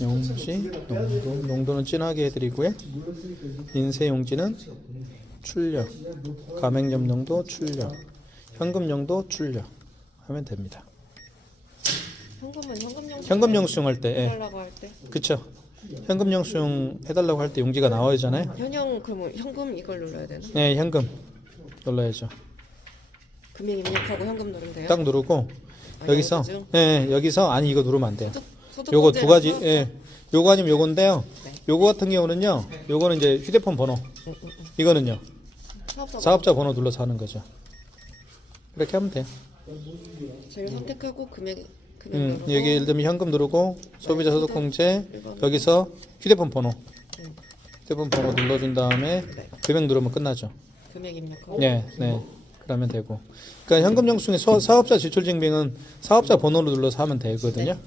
용지, 농도는 진하게 해드리고요. 인쇄용지는 출력, 가맹점용도 출력, 현금용도 출력 하면 됩니다. 현금 영수증 할 때, 해달라고 할 때. 그쵸? 현금 영수증 해달라고 할 때 용지가 나와야 하잖아요. 그러면 현금 이걸 눌러야 되나? 네, 현금 눌러야죠. 금액 입력하고 현금 누르면 돼요? 딱 누르고 여기서, 영수증? 여기서 아니 이거 누르면 안 돼요. 소득 요거 두 가지, 공제랑 요거 아니면 요건데요. 네. 요거 같은 경우는요, 요거는 이제 휴대폰 번호, 이거는요 사업자 번호 눌러서 하는 거죠. 이렇게 하면 돼요. 제일 선택하고 금액 누르고 여기 예를 들면 현금 누르고 소비자 소득 공제, 여기서 휴대폰 번호, 휴대폰 번호 눌러준 다음에 네. 금액 누르면 끝나죠. 금액 입력하고 네. 그러면 되고. 그러니까 현금 영수증의 사업자 지출 증빙은 사업자 번호로 눌러서 하면 되거든요.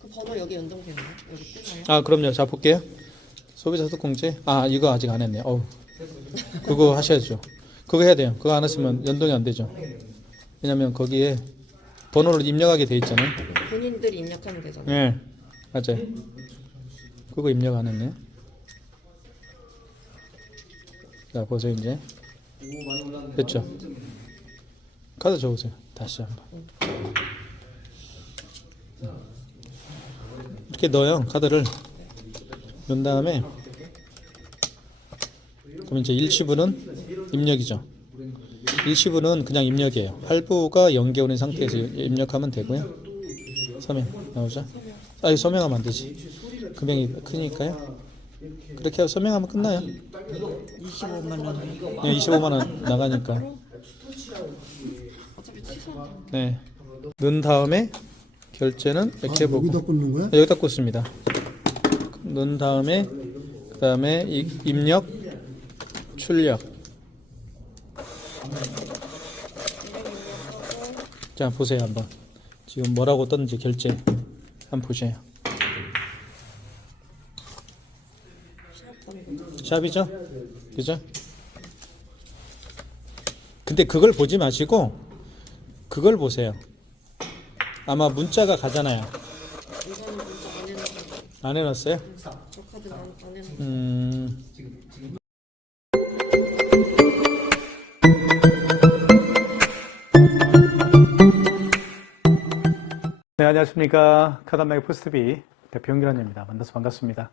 그 번호 여기 연동되나요? 여기 뜨나요? 아, 그럼요. 자, 볼게요. 소비자 소득 공제. 아, 이거 아직 안 했네요. 어우. 그거 하셔야죠. 그거 해야 돼요. 그거 안 했으면 연동이 안 되죠. 왜냐면 거기에 번호를 입력하게 돼 있잖아요. 본인들이 입력하면 되잖아요. 네, 맞아요. 그거 입력 안 했네. 자, 보세요 이제. 됐죠? 카드 줘보세요. 다시 한번. 이렇게 넣어요. 카드를 넣은 다음에 그럼 이제 일시분은 입력이죠. 일시분은 그냥 입력이에요. 할부가 연계원인 상태에서 입력하면 되고요. 서명 나오죠? 아, 이거 서명하면 안 되지. 금액이 크니까요. 그렇게 하고 서명하면 끝나요. 25만 원. 네, 25만 원 나가니까. 어차피 취소. 네. 넣은 다음에 결제는 이렇게 해보고. 여기다 꽂는 거야? 네, 여기다 꽂습니다. 넣은 다음에 그 다음에 입력, 출력. 자, 보세요 한번. 지금 뭐라고 떴는지 결제 한번 보세요. 샵이죠? 그죠? 근데 그걸 보지 마시고 그걸 보세요. 아마 문자가 가잖아요. 이거는 문자 안 해놨어요. 안 해놨어요? 저 카드는 안 해놨어요. 네, 안녕하십니까. 카다마의 포스트비 대표 홍기란입니다. 만나서 반갑습니다.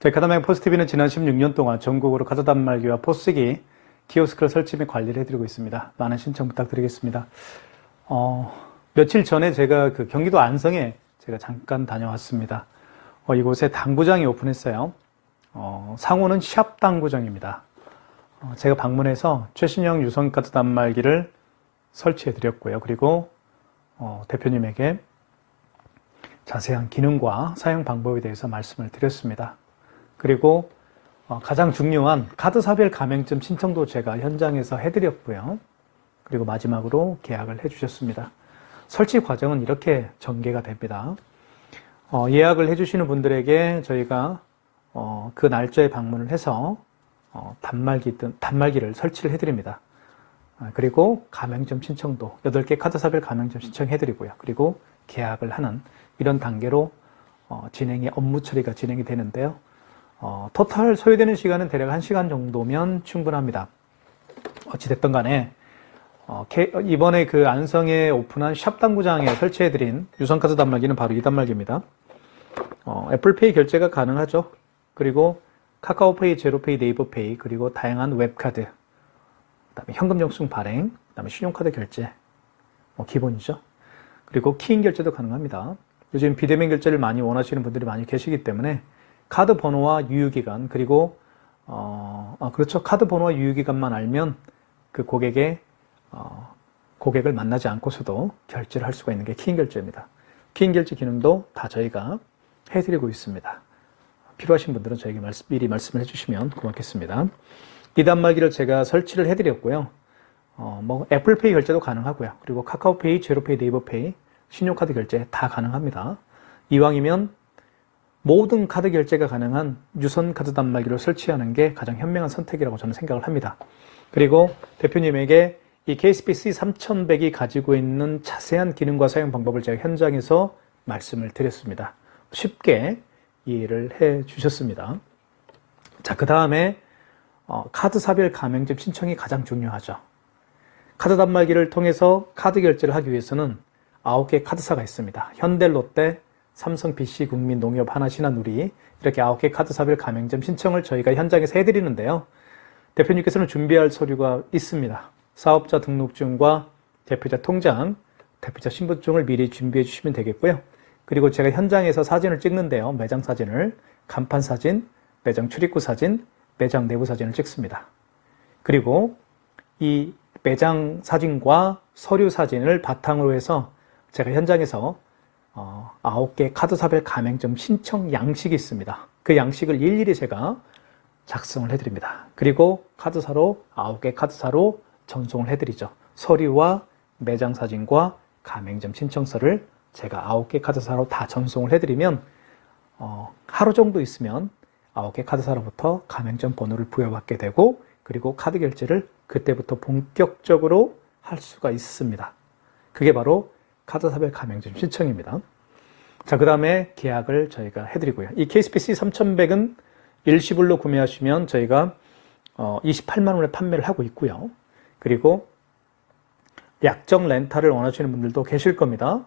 저희 카다마의 포스트비는 지난 16년 동안 전국으로 카드 단말기와 포스기, 키오스크를 설치 및 관리를 해드리고 있습니다. 많은 신청 부탁드리겠습니다. 며칠 전에 제가 그 경기도 안성에 제가 잠깐 다녀왔습니다. 이곳에 당구장이 오픈했어요. 상호는 샵 당구장입니다. 제가 방문해서 최신형 유선 카드 단말기를 설치해 드렸고요. 그리고 대표님에게 자세한 기능과 사용 방법에 대해서 말씀을 드렸습니다. 그리고 가장 중요한 카드사별 가맹점 신청도 제가 현장에서 해드렸고요. 그리고 마지막으로 계약을 해주셨습니다. 설치 과정은 이렇게 전개가 됩니다. 예약을 해주시는 분들에게 저희가 그 날짜에 방문을 해서 단말기를 설치를 해드립니다. 그리고 가맹점 신청도 8개 카드사별 가맹점 신청해드리고요. 그리고 계약을 하는 이런 단계로 업무 처리가 진행이 되는데요. 토탈 소요되는 시간은 대략 1시간 정도면 충분합니다. 어찌됐든 간에 이번에 그 안성에 오픈한 샵 당구장에 설치해드린 유선카드 단말기는 바로 이 단말기입니다. 애플페이 결제가 가능하죠. 그리고 카카오페이, 제로페이, 네이버페이, 그리고 다양한 웹카드, 그다음에 현금 영수증 발행, 그다음에 신용카드 결제, 기본이죠. 그리고 키인 결제도 가능합니다. 요즘 비대면 결제를 많이 원하시는 분들이 많이 계시기 때문에 카드 번호와 유효기간, 그리고 그렇죠. 카드 번호와 유효기간만 알면 그 고객을 만나지 않고서도 결제를 할 수가 있는 게 키인 결제입니다. 키인 결제 기능도 다 저희가 해드리고 있습니다. 필요하신 분들은 저에게 미리 말씀을 해주시면 고맙겠습니다. 이 단말기를 제가 설치를 해드렸고요. 애플페이 결제도 가능하고요. 그리고 카카오페이, 제로페이, 네이버페이, 신용카드 결제 다 가능합니다. 이왕이면 모든 카드 결제가 가능한 유선 카드 단말기를 설치하는 게 가장 현명한 선택이라고 저는 생각을 합니다. 그리고 대표님에게 이 KSP-C 3100이 가지고 있는 자세한 기능과 사용 방법을 제가 현장에서 말씀을 드렸습니다. 쉽게 이해를 해 주셨습니다. 자, 그 다음에 카드 사별 가맹점 신청이 가장 중요하죠. 카드 단말기를 통해서 카드 결제를 하기 위해서는 9개 카드사가 있습니다. 현대, 롯데, 삼성, BC, 국민, 농협, 하나, 신한, 누리 이렇게 9개 카드 사별 가맹점 신청을 저희가 현장에서 해드리는데요. 대표님께서는 준비할 서류가 있습니다. 사업자 등록증과 대표자 통장, 대표자 신분증을 미리 준비해 주시면 되겠고요. 그리고 제가 현장에서 사진을 찍는데요. 매장 사진을, 간판 사진, 매장 출입구 사진, 매장 내부 사진을 찍습니다. 그리고 이 매장 사진과 서류 사진을 바탕으로 해서 제가 현장에서 9개 카드사별 가맹점 신청 양식이 있습니다. 그 양식을 일일이 제가 작성을 해드립니다. 그리고 카드사로 9개 카드사로 전송을 해드리죠. 서류와 매장 사진과 가맹점 신청서를 제가 9개 카드사로 다 전송을 해드리면 하루 정도 있으면 9개 카드사로부터 가맹점 번호를 부여받게 되고 그리고 카드 결제를 그때부터 본격적으로 할 수가 있습니다. 그게 바로 카드사별 가맹점 신청입니다. 자, 그 다음에 계약을 저희가 해드리고요. 이 KSP-C 3100은 일시불로 구매하시면 저희가 28만 원에 판매를 하고 있고요. 그리고 약정 렌탈을 원하시는 분들도 계실 겁니다.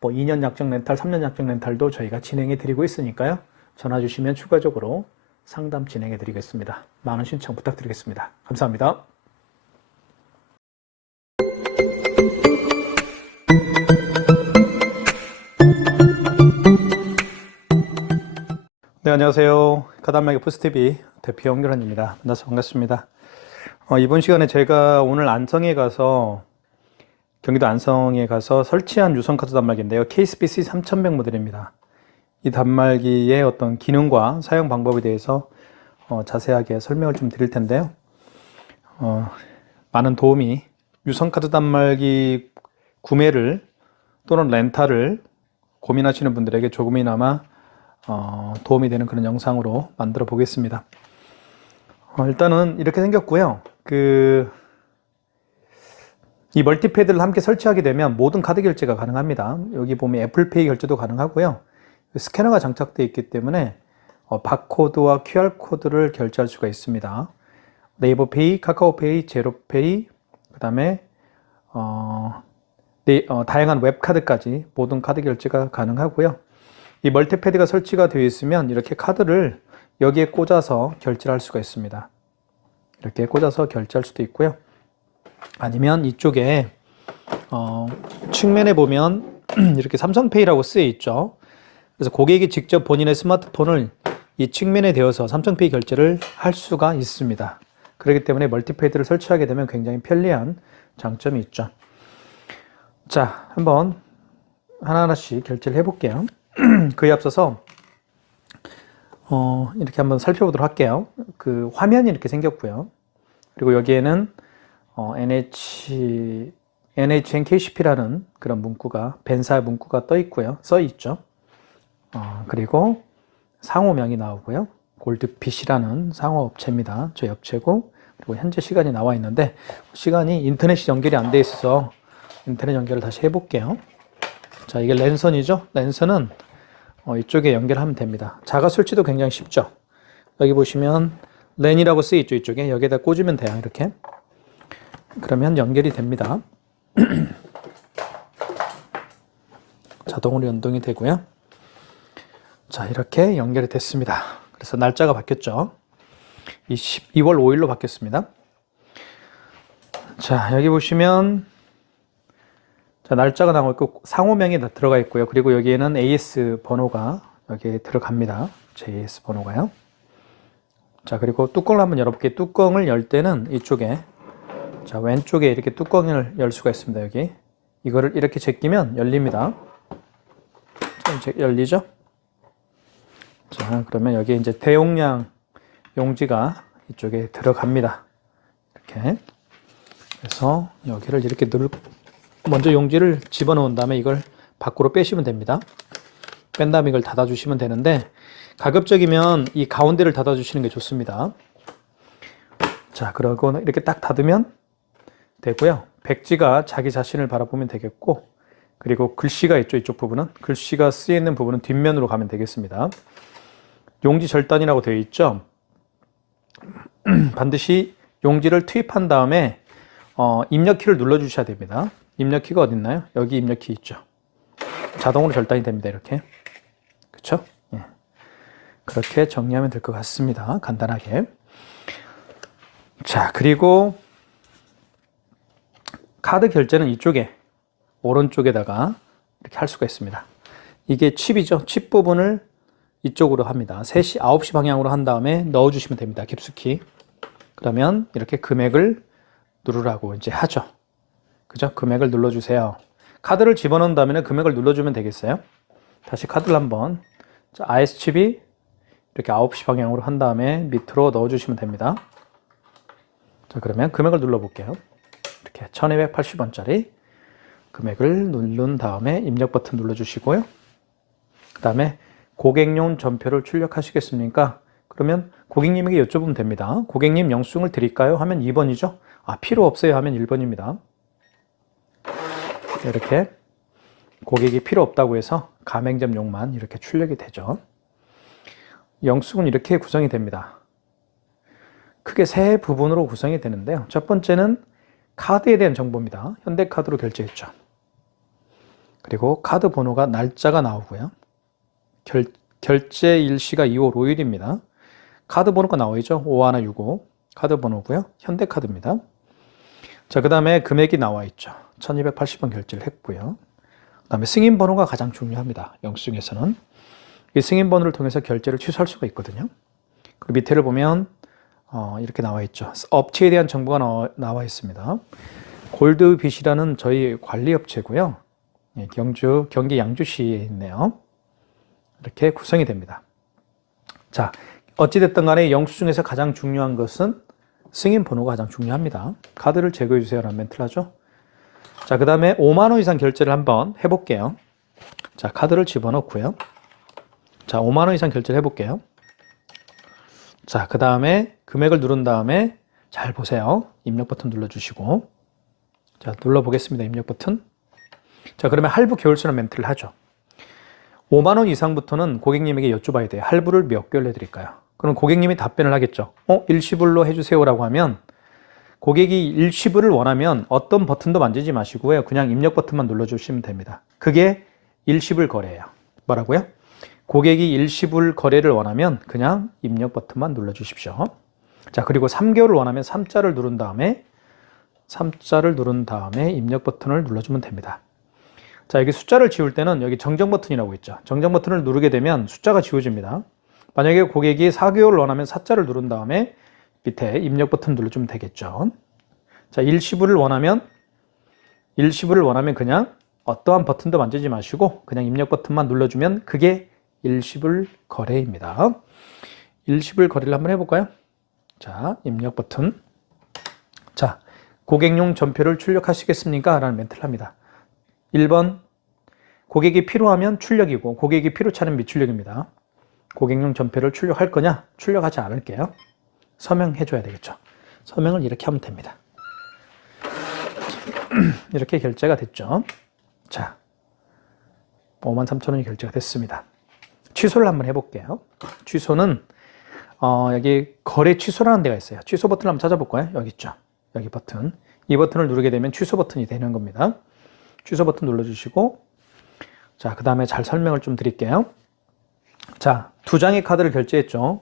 뭐 2년 약정 렌탈, 3년 약정 렌탈도 저희가 진행해 드리고 있으니까요. 전화 주시면 추가적으로 상담 진행해 드리겠습니다. 많은 신청 부탁드리겠습니다. 감사합니다. 네, 안녕하세요. 가담마기 포스TV 대표 홍규란입니다. 만나서 반갑습니다. 이번 시간에 제가 오늘 안성에 가서 경기도 안성에 가서 설치한 유선카드 단말기인데요. KSP-C 3100 모델입니다. 이 단말기의 어떤 기능과 사용 방법에 대해서 자세하게 설명을 좀 드릴 텐데요. 많은 도움이 유선카드 단말기 구매를 또는 렌탈을 고민하시는 분들에게 조금이나마 도움이 되는 그런 영상으로 만들어 보겠습니다. 일단은 이렇게 생겼고요. 이 멀티패드를 함께 설치하게 되면 모든 카드 결제가 가능합니다. 여기 보면 애플페이 결제도 가능하고요. 스캐너가 장착되어 있기 때문에 바코드와 QR코드를 결제할 수가 있습니다. 네이버페이, 카카오페이, 제로페이, 그 다음에 다양한 웹카드까지 모든 카드 결제가 가능하고요. 이 멀티패드가 설치가 되어 있으면 이렇게 카드를 여기에 꽂아서 결제를 할 수가 있습니다. 이렇게 꽂아서 결제할 수도 있고요. 아니면 이쪽에 측면에 보면 이렇게 삼성페이라고 쓰여 있죠. 그래서 고객이 직접 본인의 스마트폰을 이 측면에 대어서 삼성페이 결제를 할 수가 있습니다. 그렇기 때문에 멀티패드를 설치하게 되면 굉장히 편리한 장점이 있죠. 자, 한번 하나하나씩 결제를 해볼게요. 그에 앞서서 이렇게 한번 살펴보도록 할게요. 그 화면이 이렇게 생겼고요. 그리고 여기에는 NHNKCP라는 그런 문구가 벤사 문구가 써 있죠. 그리고 상호명이 나오고요. 골드핏이라는 상호 업체입니다. 저희 업체고, 그리고 현재 시간이 나와 있는데 시간이 인터넷이 연결이 안 돼 있어서 인터넷 연결을 다시 해볼게요. 자, 이게 랜선이죠. 랜선은 이쪽에 연결하면 됩니다. 자가 설치도 굉장히 쉽죠. 여기 보시면 랜이라고 쓰여 있죠. 이쪽에 여기에다 꽂으면 돼요. 이렇게 그러면 연결이 됩니다. 자동으로 연동이 되고요. 자, 이렇게 연결이 됐습니다. 그래서 날짜가 바뀌었죠. 2월 5일로 바뀌었습니다. 자, 여기 보시면 자, 날짜가 나오고 있고 상호명이 들어가 있고요. 그리고 여기에는 AS 번호가 여기에 들어갑니다. JS 번호가요. 자, 그리고 뚜껑을 한번 열어볼게요. 뚜껑을 열 때는 이쪽에, 자, 왼쪽에 이렇게 뚜껑을 열 수가 있습니다. 여기 이거를 이렇게 제끼면 열립니다. 자, 열리죠? 자, 그러면 여기 이제 대용량 용지가 이쪽에 들어갑니다. 이렇게. 그래서 여기를 이렇게 먼저 용지를 집어넣은 다음에 이걸 밖으로 빼시면 됩니다. 뺀 다음에 이걸 닫아주시면 되는데 가급적이면 이 가운데를 닫아주시는 게 좋습니다. 자, 그러고 이렇게 딱 닫으면 되고요. 백지가 자기 자신을 바라보면 되겠고, 그리고 글씨가 있죠. 이쪽 부분은. 글씨가 쓰여 있는 부분은 뒷면으로 가면 되겠습니다. 용지 절단이라고 되어 있죠. 반드시 용지를 투입한 다음에 입력키를 눌러주셔야 됩니다. 입력키가 어디 있나요? 여기 입력키 있죠. 자동으로 절단이 됩니다. 이렇게. 그렇죠? 예. 그렇게 정리하면 될 것 같습니다. 간단하게. 자, 그리고 카드 결제는 이쪽에 오른쪽에다가 이렇게 할 수가 있습니다. 이게 칩이죠. 칩 부분을 이쪽으로 합니다. 3시, 9시 방향으로 한 다음에 넣어주시면 됩니다. 깊숙이. 그러면 이렇게 금액을 누르라고 이제 하죠. 그죠? 금액을 눌러주세요. 카드를 집어넣은 다음에 금액을 눌러주면 되겠어요. 다시 카드를 한번. 자, IS 칩이 이렇게 9시 방향으로 한 다음에 밑으로 넣어주시면 됩니다. 자, 그러면 금액을 눌러볼게요. 이렇게 1280원짜리 금액을 누른 다음에 입력 버튼 눌러주시고요. 그 다음에 고객용 전표를 출력하시겠습니까? 그러면 고객님에게 여쭤보면 됩니다. 고객님 영수증을 드릴까요? 하면 2번이죠. 아, 필요 없어요 하면 1번입니다. 이렇게 고객이 필요 없다고 해서 가맹점용만 이렇게 출력이 되죠. 영수증은 이렇게 구성이 됩니다. 크게 세 부분으로 구성이 되는데요. 첫 번째는 카드에 대한 정보입니다. 현대카드로 결제했죠. 그리고 카드 번호가 날짜가 나오고요. 결제 일시가 2월 5일입니다. 카드 번호가 나와있죠. 5165 카드 번호고요. 현대카드입니다. 자, 그 다음에 금액이 나와 있죠. 1280원 결제를 했고요. 그 다음에 승인 번호가 가장 중요합니다. 영수증에서는. 이 승인 번호를 통해서 결제를 취소할 수가 있거든요. 그리고 밑에를 보면 이렇게 나와 있죠. 업체에 대한 정보가 나와 있습니다. 골드빛이라는 저희 관리업체고요. 경기 양주시에 있네요. 이렇게 구성이 됩니다. 자, 어찌됐든 간에 영수증에서 가장 중요한 것은 승인 번호가 가장 중요합니다. 카드를 제거해 주세요라는 멘트를 하죠. 자, 그 다음에 5만 원 이상 결제를 한번 해볼게요. 자, 카드를 집어넣고요. 자, 5만 원 이상 결제를 해볼게요. 자, 그 다음에 금액을 누른 다음에 잘 보세요. 입력 버튼 눌러주시고. 자, 눌러보겠습니다. 입력 버튼. 자, 그러면 할부 개월수라는 멘트를 하죠. 5만 원 이상부터는 고객님에게 여쭤봐야 돼요. 할부를 몇 개월 내드릴까요? 그럼 고객님이 답변을 하겠죠. 일시불로 해주세요라고 하면 고객이 일시불을 원하면 어떤 버튼도 만지지 마시고요. 그냥 입력 버튼만 눌러주시면 됩니다. 그게 일시불 거래예요. 뭐라고요? 고객이 일시불 거래를 원하면 그냥 입력 버튼만 눌러주십시오. 자, 그리고 3개월을 원하면 3자를 누른 다음에 입력 버튼을 눌러주면 됩니다. 자, 여기 숫자를 지울 때는 여기 정정 버튼이라고 있죠. 정정 버튼을 누르게 되면 숫자가 지워집니다. 만약에 고객이 4개월을 원하면 4자를 누른 다음에 밑에 입력 버튼 눌러주면 되겠죠. 자, 일시불을 원하면 그냥 어떠한 버튼도 만지지 마시고 그냥 입력 버튼만 눌러주면 그게 일시불 거래입니다. 일시불 거래를 한번 해볼까요? 자, 입력 버튼. 자, 고객용 전표를 출력하시겠습니까? 라는 멘트를 합니다. 1번, 고객이 필요하면 출력이고 고객이 필요치 않으면 미출력입니다. 고객용 전표를 출력할 거냐? 출력하지 않을게요. 서명해 줘야 되겠죠. 서명을 이렇게 하면 됩니다. 이렇게 결제가 됐죠. 자, 53,000원이 결제가 됐습니다. 취소를 한번 해볼게요. 취소는 여기 거래 취소라는 데가 있어요. 취소 버튼을 한번 찾아볼까요? 여기 있죠. 여기 버튼. 이 버튼을 누르게 되면 취소 버튼이 되는 겁니다. 취소 버튼 눌러주시고, 자, 그 다음에 잘 설명을 좀 드릴게요. 자, 2장의 카드를 결제했죠.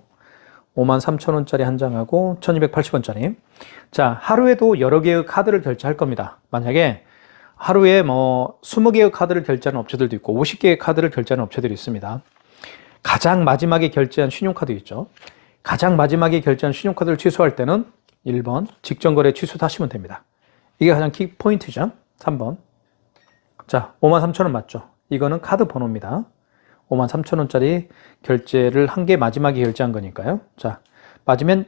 53,000원짜리 한 장하고 1280원짜리. 자, 하루에도 여러 개의 카드를 결제할 겁니다. 만약에 하루에 20개의 카드를 결제하는 업체들도 있고 50개의 카드를 결제하는 업체들이 있습니다. 가장 마지막에 결제한 신용카드 있죠. 가장 마지막에 결제한 신용카드를 취소할 때는 1번 직전거래 취소 하시면 됩니다. 이게 가장 키포인트죠. 3번. 자, 53,000원 맞죠? 이거는 카드 번호입니다. 53,000원짜리 결제를 한 개 마지막에 결제한 거니까요. 자, 맞으면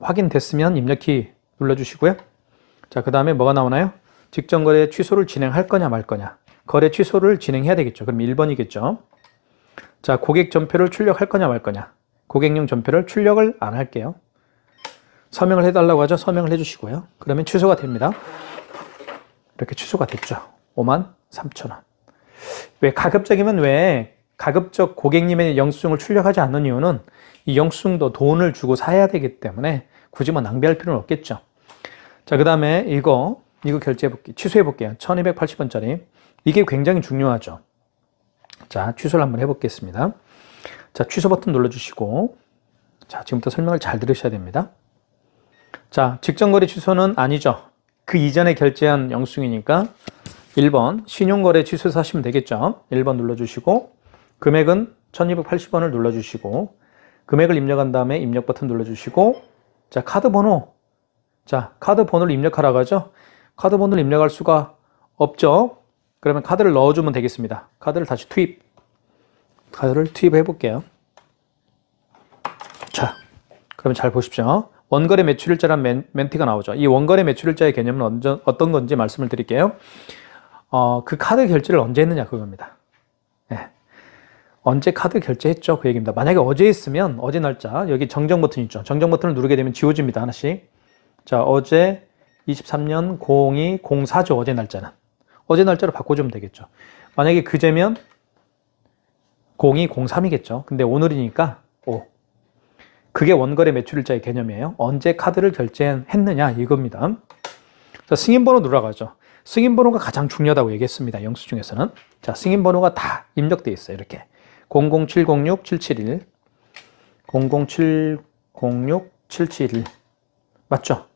확인됐으면 입력키 눌러주시고요. 자, 그 다음에 뭐가 나오나요? 직전거래 취소를 진행할 거냐 말 거냐. 거래 취소를 진행해야 되겠죠. 그럼 1번이겠죠. 자, 고객 전표를 출력할 거냐 말 거냐. 고객용 전표를 출력을 안 할게요. 서명을 해달라고 하죠. 서명을 해주시고요. 그러면 취소가 됩니다. 이렇게 취소가 됐죠. 53,000원. 왜 가급적이면 왜 가급적 고객님의 영수증을 출력하지 않는 이유는 이 영수증도 돈을 주고 사야 되기 때문에 굳이 뭐 낭비할 필요는 없겠죠. 자, 그 다음에 이거 결제해 볼게요. 취소해 볼게요. 1280원짜리. 이게 굉장히 중요하죠. 자, 취소를 한번 해보겠습니다. 자, 취소 버튼 눌러주시고, 자, 지금부터 설명을 잘 들으셔야 됩니다. 자, 직전거래 취소는 아니죠. 그 이전에 결제한 영수증이니까 1번 신용거래 취소해서 하시면 되겠죠. 1번 눌러주시고, 금액은 1280원을 눌러주시고, 금액을 입력한 다음에 입력 버튼 눌러주시고, 자, 카드 번호. 자, 카드 번호를 입력하라고 하죠. 카드 번호를 입력할 수가 없죠. 그러면 카드를 넣어주면 되겠습니다. 카드를 다시 카드를 투입해 볼게요. 자, 그러면 잘 보십시오. 원거래 매출일자란 멘트가 나오죠. 이 원거래 매출일자의 개념은 어떤 건지 말씀을 드릴게요. 그 카드 결제를 언제 했느냐 그겁니다. 네. 언제 카드 결제했죠? 그 얘기입니다. 만약에 어제 했으면 어제 날짜, 여기 정정 버튼 있죠. 정정 버튼을 누르게 되면 지워집니다. 하나씩. 자, 어제 23년 0204죠. 어제 날짜는. 어제 날짜로 바꿔주면 되겠죠. 만약에 그제면 0203이겠죠. 근데 오늘이니까 5. 그게 원거래 매출일자의 개념이에요. 언제 카드를 결제했느냐 이겁니다. 자, 승인번호 누르라고 승인번호가 가장 중요하다고 얘기했습니다. 영수증에서는. 자, 승인번호가 다 입력되어 있어요. 이렇게 00706-771 00706-771 맞죠?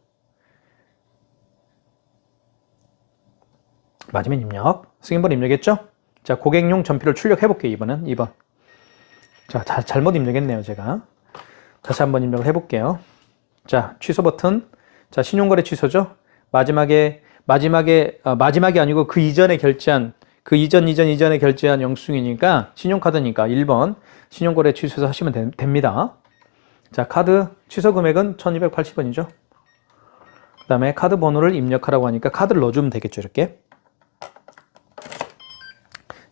맞으면 입력. 승인번호 입력했죠? 자, 고객용 전표를 출력해 볼게요. 이번은 2번. 자, 잘못 입력했네요. 제가. 다시 한번 입력을 해 볼게요. 자, 취소 버튼. 자, 신용거래 취소죠? 마지막이 아니고 그 이전에 결제한, 그 이전에 결제한 영수증이니까, 신용카드니까 1번 신용거래 취소해서 하시면 됩니다. 자, 카드 취소 금액은 1280원이죠. 그 다음에 카드 번호를 입력하라고 하니까 카드를 넣어주면 되겠죠. 이렇게.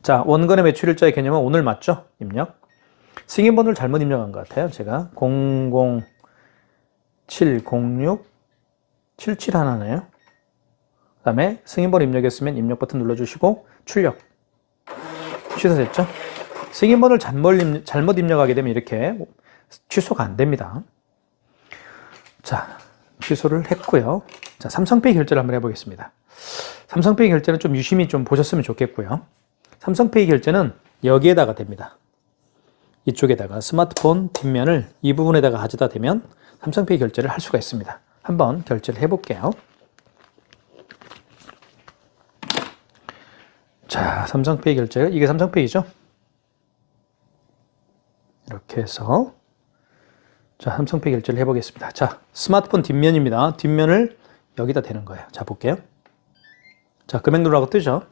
자, 원거래 매출일자의 개념은 오늘 맞죠? 입력. 승인번호를 잘못 입력한 것 같아요. 제가 00706-77 하나네요. 그 다음에 승인번호 입력했으면 입력 버튼 눌러주시고 출력. 취소됐죠? 승인번호를 잘못 입력하게 되면 이렇게 취소가 안 됩니다. 자, 취소를 했고요. 자, 삼성페이 결제를 한번 해보겠습니다. 삼성페이 결제는 좀 유심히 좀 보셨으면 좋겠고요. 삼성페이 결제는 여기에다가 됩니다. 이쪽에다가 스마트폰 뒷면을 이 부분에다가 가져다 대면 삼성페이 결제를 할 수가 있습니다. 한번 결제를 해볼게요. 자, 삼성페이 결제, 이게 삼성페이죠? 이렇게 해서 자, 삼성페이 결제를 해보겠습니다. 자, 스마트폰 뒷면입니다. 뒷면을 여기다 대는 거예요. 자, 볼게요. 자, 금액 누르라고 뜨죠?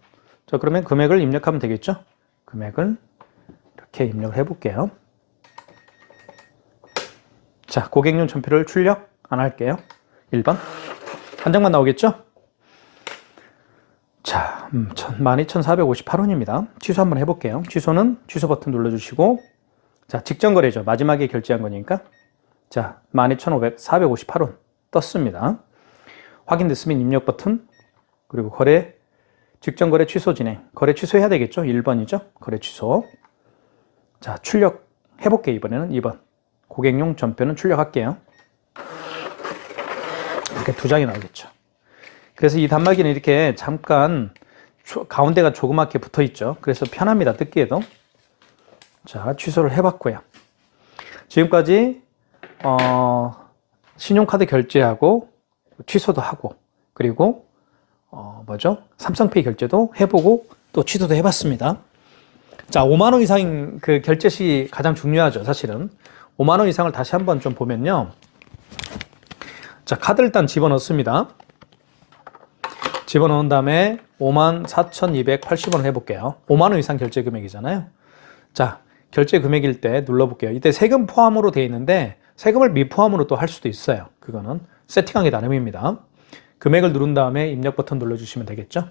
자, 그러면 금액을 입력하면 되겠죠? 금액을 이렇게 입력을 해볼게요. 자, 고객용 전표를 출력 안 할게요. 1번. 한 장만 나오겠죠? 자, 12,458원입니다. 취소 한번 해볼게요. 취소는 취소 버튼 눌러주시고, 자, 직전 거래죠. 마지막에 결제한 거니까. 자, 12,458원 떴습니다. 확인됐으면 입력 버튼, 그리고 직전 거래 취소 진행. 거래 취소해야 되겠죠? 1번이죠? 거래 취소. 자, 출력 해볼게요. 이번에는 2번. 고객용 전표는 출력할게요. 이렇게 2장이 나오겠죠. 그래서 이 단말기는 이렇게 잠깐 가운데가 조그맣게 붙어 있죠. 그래서 편합니다. 뜯기에도. 자, 취소를 해봤고요. 지금까지 신용카드 결제하고 취소도 하고, 그리고 삼성페이 결제도 해보고 또 취소도 해봤습니다. 자, 5만 원 이상 그 결제 시 가장 중요하죠. 사실은 5만 원 이상을 다시 한번 좀 보면요. 자, 카드를 일단 집어넣습니다. 집어넣은 다음에 54,280원을 해볼게요. 5만 원 이상 결제 금액이잖아요. 자, 결제 금액일 때 눌러볼게요. 이때 세금 포함으로 되어 있는데 세금을 미포함으로 또 할 수도 있어요. 그거는 세팅하기 나름입니다. 금액을 누른 다음에 입력 버튼 눌러주시면 되겠죠?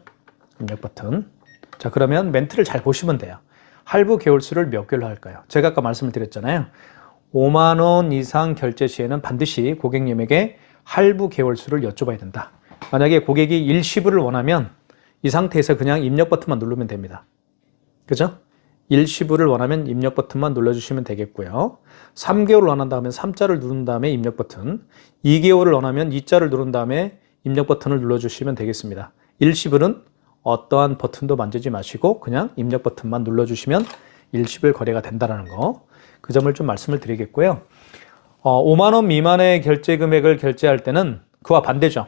입력 버튼. 자, 그러면 멘트를 잘 보시면 돼요. 할부 개월수를 몇 개월로 할까요? 제가 아까 말씀을 드렸잖아요. 5만 원 이상 결제 시에는 반드시 고객님에게 할부 개월수를 여쭤봐야 된다. 만약에 고객이 일시불을 원하면 이 상태에서 그냥 입력 버튼만 누르면 됩니다. 그죠? 일시불을 원하면 입력 버튼만 눌러주시면 되겠고요. 3개월을 원한다 면 3자를 누른 다음에 입력 버튼, 2개월을 원하면 2자를 누른 다음에 입력 버튼을 눌러주시면 되겠습니다. 일시불은 어떠한 버튼도 만지지 마시고 그냥 입력 버튼만 눌러주시면 일시불 거래가 된다는 거, 그 점을 좀 말씀을 드리겠고요. 5만 원 미만의 결제 금액을 결제할 때는 그와 반대죠.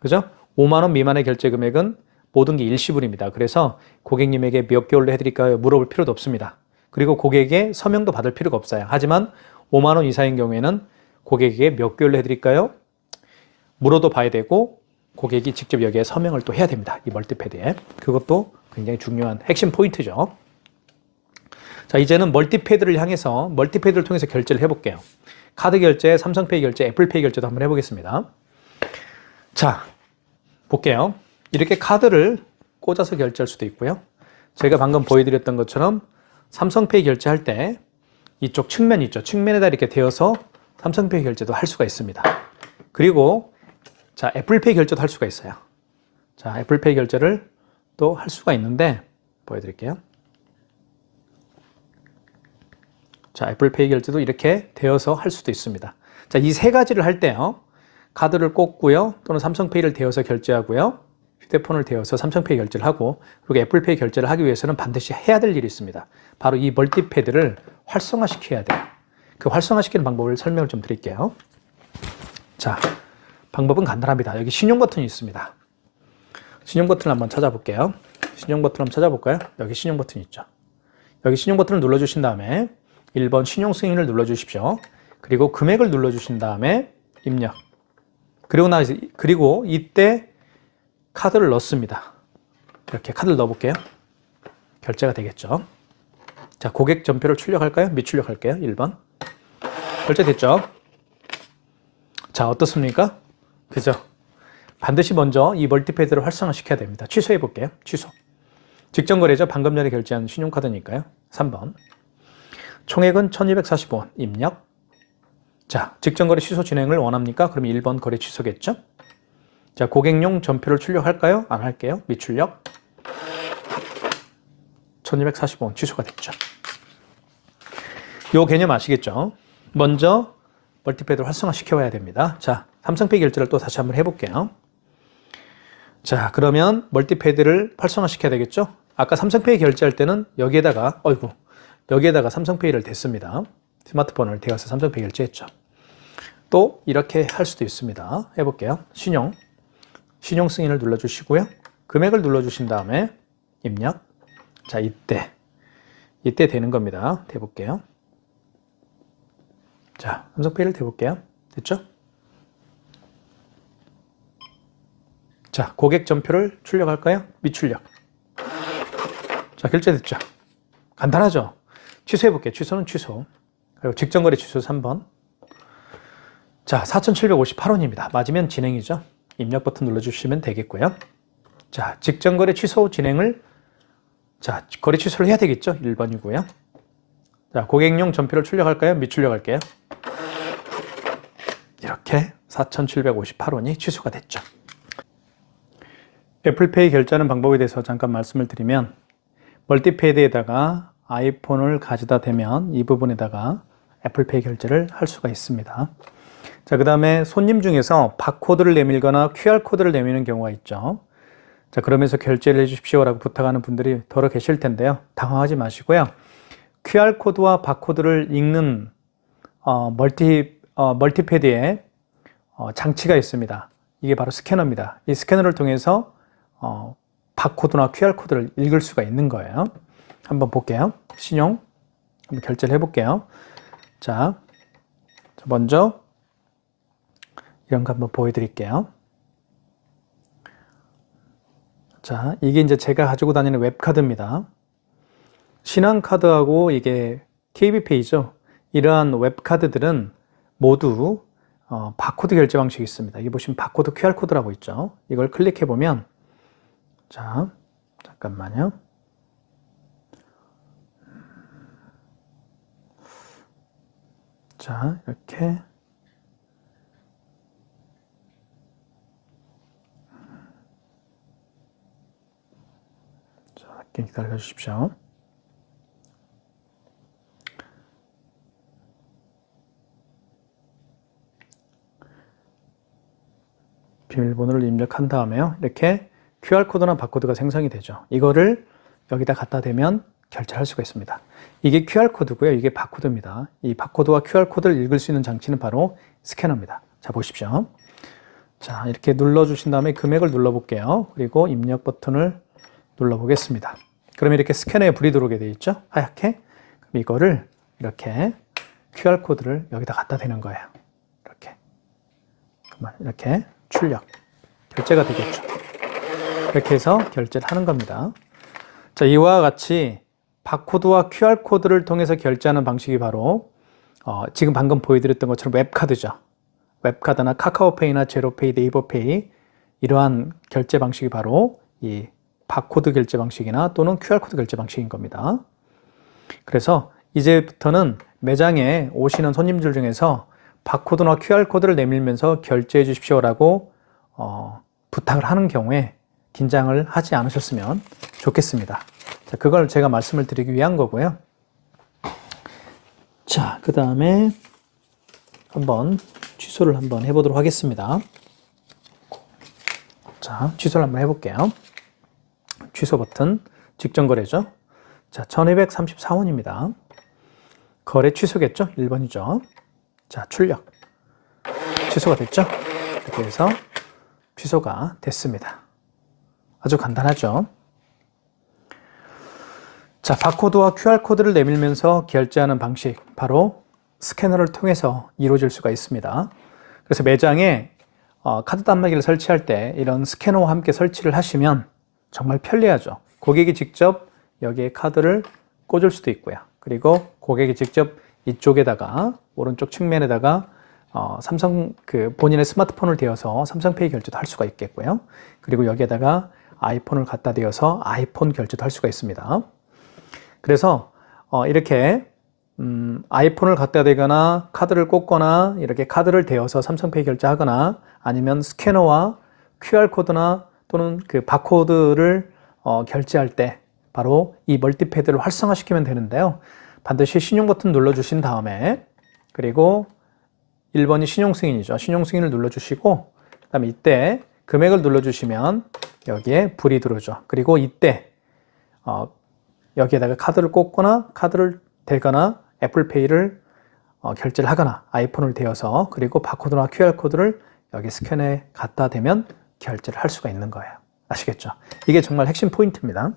그죠? 5만 원 미만의 결제 금액은 모든 게 일시불입니다. 그래서 고객님에게 몇 개월로 해드릴까요? 물어볼 필요도 없습니다. 그리고 고객에게 서명도 받을 필요가 없어요. 하지만 5만 원 이상인 경우에는 고객에게 몇 개월로 해드릴까요? 물어도 봐야 되고 고객이 직접 여기에 서명을 또 해야 됩니다. 이 멀티패드에. 그것도 굉장히 중요한 핵심 포인트죠. 자, 이제는 멀티패드를 향해서 멀티패드를 통해서 결제를 해볼게요. 카드 결제, 삼성페이 결제, 애플페이 결제도 한번 해보겠습니다. 자, 볼게요. 이렇게 카드를 꽂아서 결제할 수도 있고요. 제가 방금 보여드렸던 것처럼 삼성페이 결제할 때 이쪽 측면 있죠. 측면에다 이렇게 대어서 삼성페이 결제도 할 수가 있습니다. 그리고 자, 애플페이 결제도 할 수가 있어요. 자, 애플페이 결제를 또 할 수가 있는데 보여드릴게요. 자, 애플페이 결제도 이렇게 대어서 할 수도 있습니다. 자, 이 세 가지를 할 때요. 카드를 꽂고요. 또는 삼성페이를 대어서 결제하고요. 휴대폰을 대어서 삼성페이 결제를 하고, 그리고 애플페이 결제를 하기 위해서는 반드시 해야 될 일이 있습니다. 바로 이 멀티패드를 활성화시켜야 돼요. 그 활성화시키는 방법을 설명을 좀 드릴게요. 자, 방법은 간단합니다. 여기 신용 버튼이 있습니다. 신용 버튼을 한번 찾아볼게요. 신용 버튼 한번 찾아볼까요? 여기 신용 버튼이 있죠. 여기 신용 버튼을 눌러주신 다음에 1번 신용 승인을 눌러주십시오. 그리고 금액을 눌러주신 다음에 입력. 그리고 이때 카드를 넣습니다. 이렇게 카드를 넣어볼게요. 결제가 되겠죠. 자, 고객 전표를 출력할까요? 미출력할게요. 1번. 결제됐죠? 자, 어떻습니까? 그죠? 반드시 먼저 이 멀티패드를 활성화시켜야 됩니다. 취소해 볼게요. 취소. 직전거래죠. 방금 전에 결제한 신용카드니까요. 3번. 총액은 1245원. 입력. 자, 직전거래 취소 진행을 원합니까? 그럼 1번 거래 취소겠죠? 자, 고객용 전표를 출력할까요? 안 할게요. 미출력. 1245원 취소가 됐죠. 요 개념 아시겠죠? 먼저 멀티패드를 활성화시켜야 됩니다. 자, 삼성페이 결제를 또 다시 한번 해볼게요. 자, 그러면 멀티패드를 활성화시켜야 되겠죠? 아까 삼성페이 결제할 때는 여기에다가 삼성페이를 댔습니다. 스마트폰을 대어서 삼성페이 결제했죠. 또 이렇게 할 수도 있습니다. 해볼게요. 신용 승인을 눌러주시고요. 금액을 눌러주신 다음에 입력. 자, 이때 되는 겁니다. 대볼게요. 자, 삼성페이를 대볼게요. 됐죠? 자, 고객 전표를 출력할까요? 미출력. 자, 결제됐죠? 간단하죠? 취소해볼게요. 취소는 취소. 그리고 직전거래 취소 3번. 자, 4,758원입니다. 맞으면 진행이죠. 입력 버튼 눌러주시면 되겠고요. 자, 직전거래 취소 진행을, 자, 거래 취소를 해야 되겠죠. 1번이고요. 자, 고객용 전표를 출력할까요? 미출력할게요. 이렇게 4,758원이 취소가 됐죠. 애플페이 결제하는 방법에 대해서 잠깐 말씀을 드리면, 멀티패드에다가 아이폰을 가져다 대면 이 부분에다가 애플페이 결제를 할 수가 있습니다. 자, 그 다음에 손님 중에서 바코드를 내밀거나 QR코드를 내미는 경우가 있죠. 자, 그러면서 결제를 해주십시오라고 부탁하는 분들이 더러 계실 텐데요. 당황하지 마시고요. QR코드와 바코드를 읽는 멀티패드에 장치가 있습니다. 이게 바로 스캐너입니다. 이 스캐너를 통해서 바코드나 QR코드를 읽을 수가 있는 거예요. 한번 볼게요. 신용 한번 결제를 해볼게요. 자, 먼저 이런 거 한번 보여드릴게요. 자, 이게 이제 제가 가지고 다니는 웹카드입니다. 신한카드하고 이게 KB페이죠. 이러한 웹카드들은 모두 바코드 결제 방식이 있습니다. 여기 보시면 바코드 QR코드라고 있죠. 이걸 클릭해 보면, 자, 잠깐만요. 자, 이렇게 기다려 주십시오. 비밀번호를 입력한 다음에요. 이렇게 QR코드나 바코드가 생성이 되죠. 이거를 여기다 갖다 대면 결제할 수가 있습니다. 이게 QR코드고요. 이게 바코드입니다. 이 바코드와 QR코드를 읽을 수 있는 장치는 바로 스캐너입니다. 자, 보십시오. 자, 이렇게 눌러주신 다음에 금액을 눌러볼게요. 그리고 입력 버튼을 눌러보겠습니다. 그러면 이렇게 스캐너에 불이 들어오게 되어 있죠? 하얗게. 그럼 이거를 이렇게 QR코드를 여기다 갖다 대는 거예요. 이렇게 출력. 결제가 되겠죠. 이렇게 해서 결제를 하는 겁니다. 자, 이와 같이 바코드와 QR코드를 통해서 결제하는 방식이 바로 지금 방금 보여드렸던 것처럼 웹카드죠. 웹카드나 카카오페이나 제로페이, 네이버페이 이러한 결제 방식이 바로 이 바코드 결제 방식이나 또는 QR코드 결제 방식인 겁니다. 그래서 이제부터는 매장에 오시는 손님들 중에서 바코드나 QR코드를 내밀면서 결제해 주십시오라고 부탁을 하는 경우에 긴장을 하지 않으셨으면 좋겠습니다. 자, 그걸 제가 말씀을 드리기 위한 거고요. 자, 그 다음에 한번 취소를 한번 해보도록 하겠습니다. 자, 취소를 한번 해볼게요. 취소 버튼, 직전 거래죠. 자, 1234원입니다. 거래 취소겠죠? 1번이죠. 자, 출력. 취소가 됐죠? 이렇게 해서 취소가 됐습니다. 아주 간단하죠? 자, 바코드와 QR코드를 내밀면서 결제하는 방식, 바로 스캐너를 통해서 이루어질 수가 있습니다. 그래서 매장에 카드 단말기를 설치할 때 이런 스캐너와 함께 설치를 하시면 정말 편리하죠. 고객이 직접 여기에 카드를 꽂을 수도 있고요. 그리고 고객이 직접 이쪽에다가 오른쪽 측면에다가 삼성 본인의 스마트폰을 대어서 삼성페이 결제도 할 수가 있겠고요. 그리고 여기에다가 아이폰을 갖다 대어서 아이폰 결제도 할 수가 있습니다. 그래서 이렇게 아이폰을 갖다 대거나 카드를 꽂거나 이렇게 카드를 대어서 삼성페이 결제하거나 아니면 스캐너와 QR코드나 또는 그 바코드를 결제할 때 바로 이 멀티패드를 활성화시키면 되는데요. 반드시 신용 버튼 눌러주신 다음에 그리고 1번이 신용 승인이죠. 신용 승인을 눌러주시고 그 다음에 이때 금액을 눌러주시면 여기에 불이 들어오죠. 그리고 이때 여기에다가 카드를 꽂거나 카드를 대거나 애플페이를 결제를 하거나 아이폰을 대어서 그리고 바코드나 QR코드를 여기 스캔에 갖다 대면 결제를 할 수가 있는 거예요. 아시겠죠? 이게 정말 핵심 포인트입니다.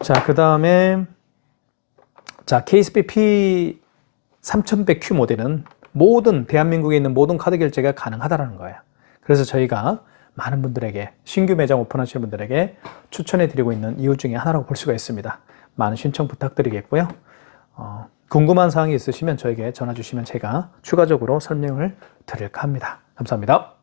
자, 그 다음에 자, KSP P3100Q 모델은 모든 대한민국에 있는 모든 카드 결제가 가능하다는 거예요. 그래서 저희가 많은 분들에게 신규 매장 오픈하시는 분들에게 추천해 드리고 있는 이유 중에 하나라고 볼 수가 있습니다. 많은 신청 부탁드리겠고요. 궁금한 사항이 있으시면 저에게 전화 주시면 제가 추가적으로 설명을 드릴까 합니다. 감사합니다.